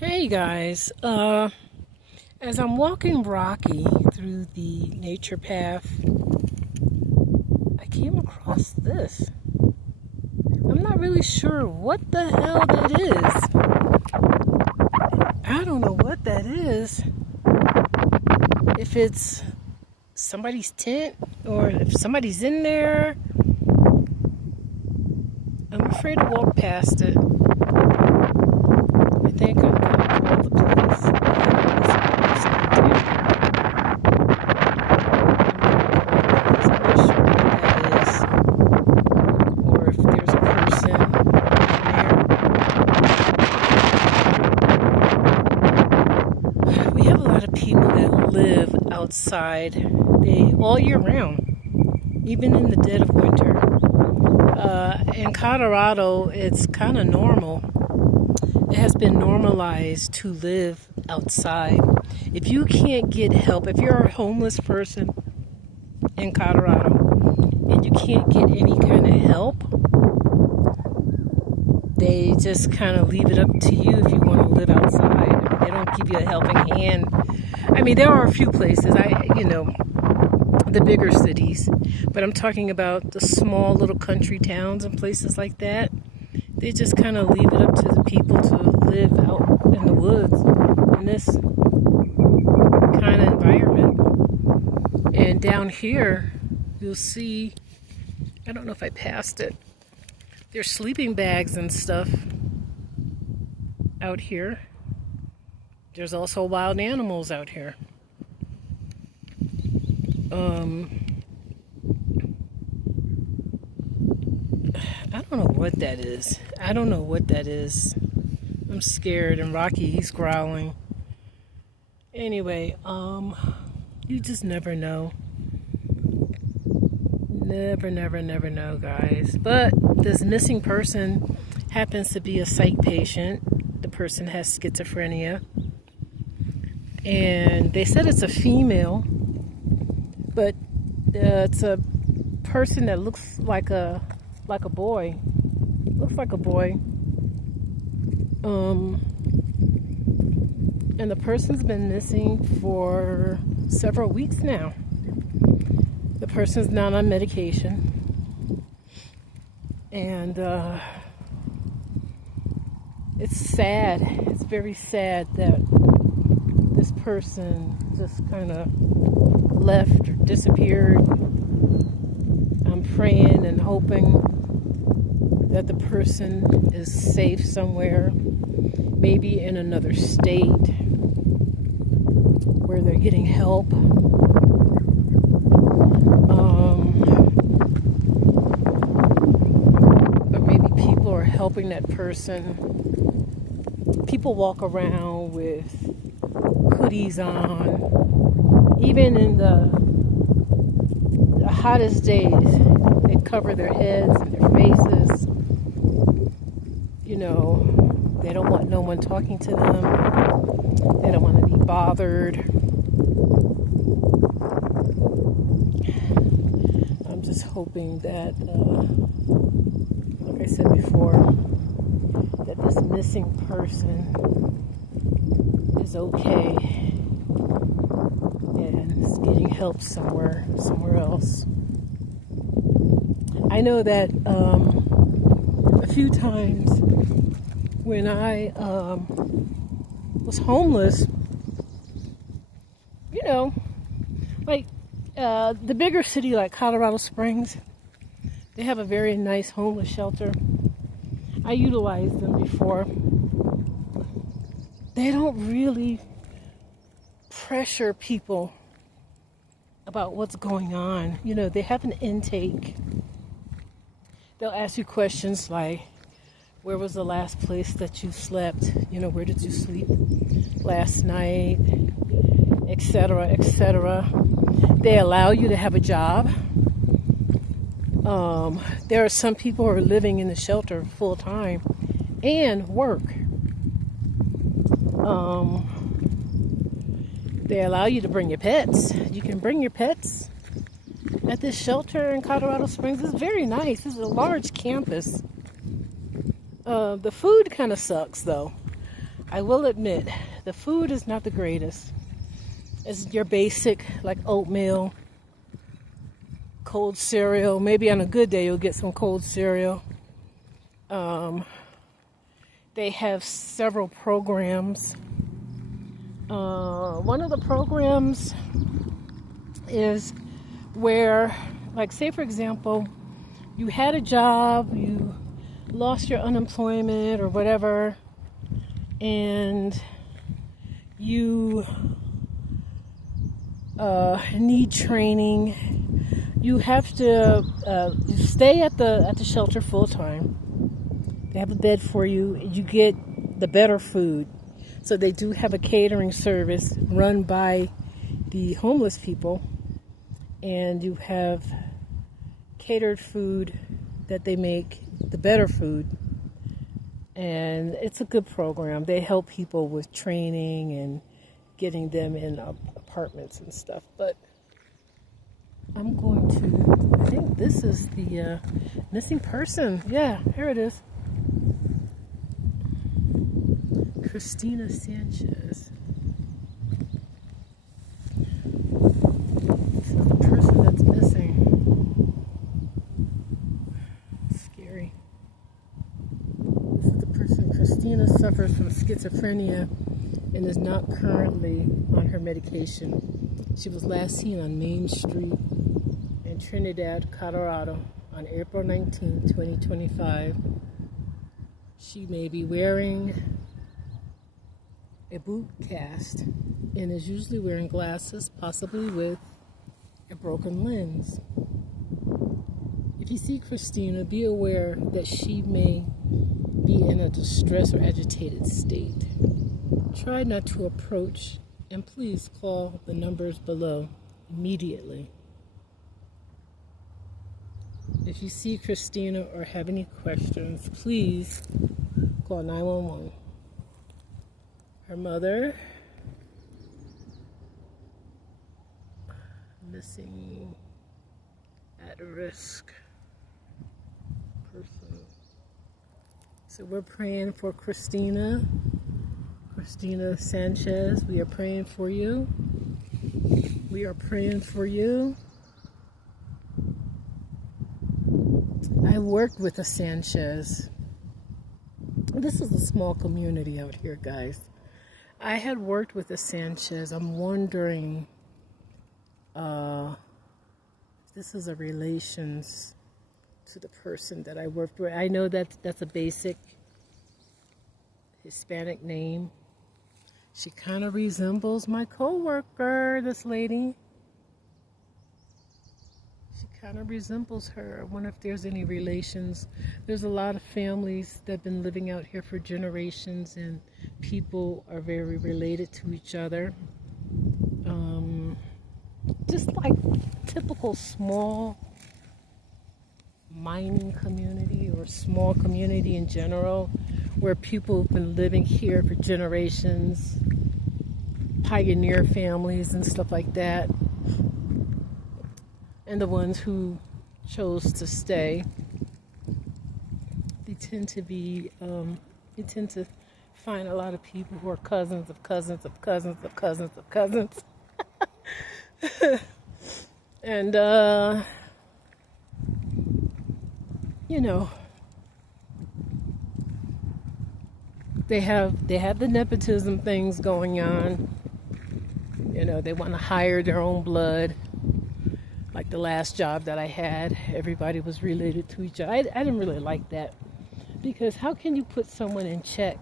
Hey guys, as I'm walking Rocky through the nature path, I came across this. I'm not really sure what the hell that is. I don't know what that is. If it's somebody's tent or if somebody's in there. I'm afraid to walk past it. I think I'm going to call the police. I'm not sure what that is, or if there's a person there. We have a lot of people that live outside all year round, even in the dead of winter. In Colorado, it's kind of normal. It has been normalized to live outside. If you can't get help, if you're a homeless person in Colorado and you can't get any kind of help, they just kind of leave it up to you if you want to live outside. They don't give you a helping hand. I mean, there are a few places, the bigger cities, but I'm talking about the small little country towns and places like that. They just kind of leave it up to the people to live out in the woods in this kind of environment. And down here, you'll see, I don't know if I passed it, there's sleeping bags and stuff out here. There's also wild animals out here. I don't know what that is. I don't know what that is. I'm scared, and Rocky, he's growling. Anyway, you just never know. Never know, guys. But this missing person happens to be a psych patient. The person has schizophrenia. And they said it's a female, but it's a person that looks like a boy. Looks like a boy. And the person's been missing for several weeks now. The person's not on medication. And it's sad. It's very sad that this person just kind of left or disappeared. I'm praying and hoping that the person is safe somewhere, maybe in another state where they're getting help. Or maybe people are helping that person. People walk around with hoodies on. Even in the hottest days, they cover their heads and their faces. They don't want no one talking to them. They don't want to be bothered. I'm just hoping that, like I said before, that this missing person is okay and is getting help somewhere else. I know that a few times when I was homeless, the bigger city like Colorado Springs, they have a very nice homeless shelter. I utilized them before. They don't really pressure people about what's going on. They have an intake. They'll ask you questions like, where was the last place that you slept? Where did you sleep last night? Etc., etc. They allow you to have a job. There are some people who are living in the shelter full time and work. They allow you to bring your pets. You can bring your pets at this shelter in Colorado Springs. It's very nice. This is a large campus. The food kind of sucks, though. I will admit, the food is not the greatest. It's your basic, like oatmeal, cold cereal. Maybe on a good day, you'll get some cold cereal. They have several programs. One of the programs is where, like, say for example, you had a job, you lost your unemployment or whatever, and you need training. You have to stay at the shelter full time. They have a bed for you. You get the better food. So they do have a catering service run by the homeless people, and you have catered food that they make, the better food. And it's a good program. They help people with training and getting them in apartments and stuff. But I'm going to, I think this is the missing person. Yeah, here it is. Christina Sanchez. This is the person that's missing. Scary. This is the person. Christina suffers from schizophrenia and is not currently on her medication. She was last seen on Main Street in Trinidad, Colorado on April 19, 2025. She may be wearing a boot cast and is usually wearing glasses, possibly with a broken lens. If you see Christina, be aware that she may be in a distressed or agitated state. Try not to approach, and please call the numbers below immediately. If you see Christina or have any questions, please call 911. Her mother, missing, at risk person. So we're praying for Christina Sanchez. We are praying for you. We are praying for you. I worked with a Sanchez. This is a small community out here, guys. I had worked with a Sanchez. I'm wondering if this is a relations to the person that I worked with. I know that that's a basic Hispanic name. She kind of resembles my coworker, this lady. She kind of resembles her. I wonder if there's any relations. There's a lot of families that have been living out here for generations, and people are very related to each other. Just like typical small mining community or small community in general, where people have been living here for generations, pioneer families and stuff like that. And the ones who chose to stay, they tend to be, you tend to find a lot of people who are cousins of cousins of cousins of cousins of cousins. And, you know, they have the nepotism things going on. You know, they want to hire their own blood. Like the last job that I had, everybody was related to each other. I didn't really like that, because how can you put someone in check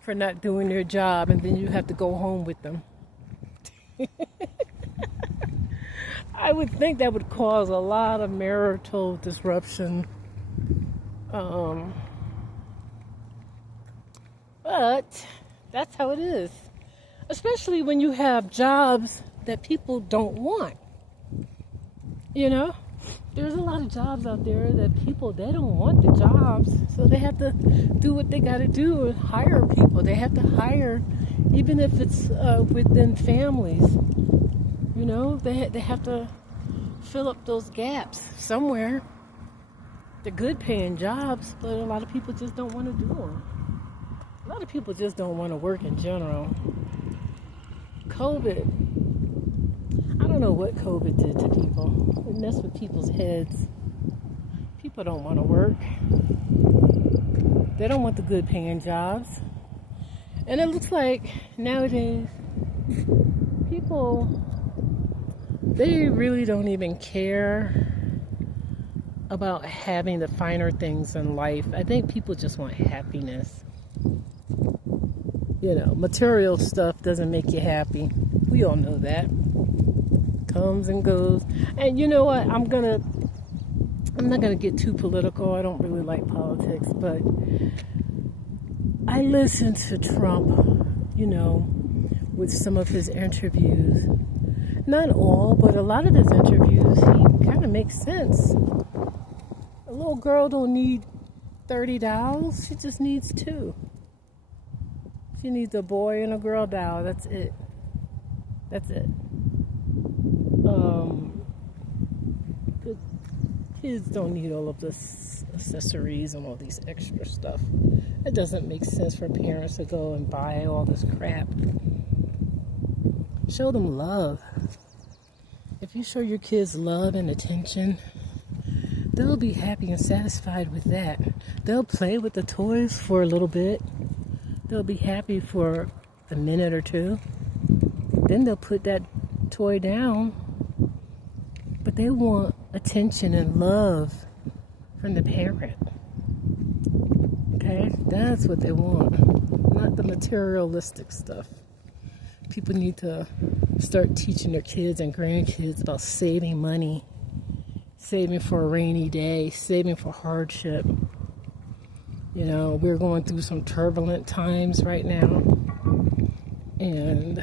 for not doing their job and then you have to go home with them? I would think that would cause a lot of marital disruption. But that's how it is. Especially when you have jobs that people don't want. You know, there's a lot of jobs out there that people, they don't want the jobs. So they have to do what they got to do and hire people. They have to hire, even if it's within families. You know, they have to fill up those gaps somewhere. They're good paying jobs, but a lot of people just don't want to do them. lot of people just don't want to work in general. COVID, I don't know what COVID did to people. It messed with people's heads. People don't want to work. They don't want the good paying jobs. And it looks like nowadays, people, they really don't even care about having the finer things in life. I think people just want happiness. You know, material stuff doesn't make you happy. We all know that. Comes and goes. And you know what? I'm not gonna get too political. I don't really like politics, but I listened to Trump, you know, with some of his interviews. Not all, but a lot of his interviews, he kind of makes sense. A little girl don't need 30 dolls. She just needs 2. She needs a boy and a girl doll. That's it. That's it. The kids don't need all of this accessories and all these extra stuff. It doesn't make sense for parents to go and buy all this crap. Show them love. If you show your kids love and attention, they'll be happy and satisfied with that. They'll play with the toys for a little bit. They'll be happy for a minute or two. Then they'll put that toy down. But they want attention and love from the parent. Okay? That's what they want. Not the materialistic stuff. People need to start teaching their kids and grandkids about saving money. Saving for a rainy day. Saving for hardship. You know, we're going through some turbulent times right now. And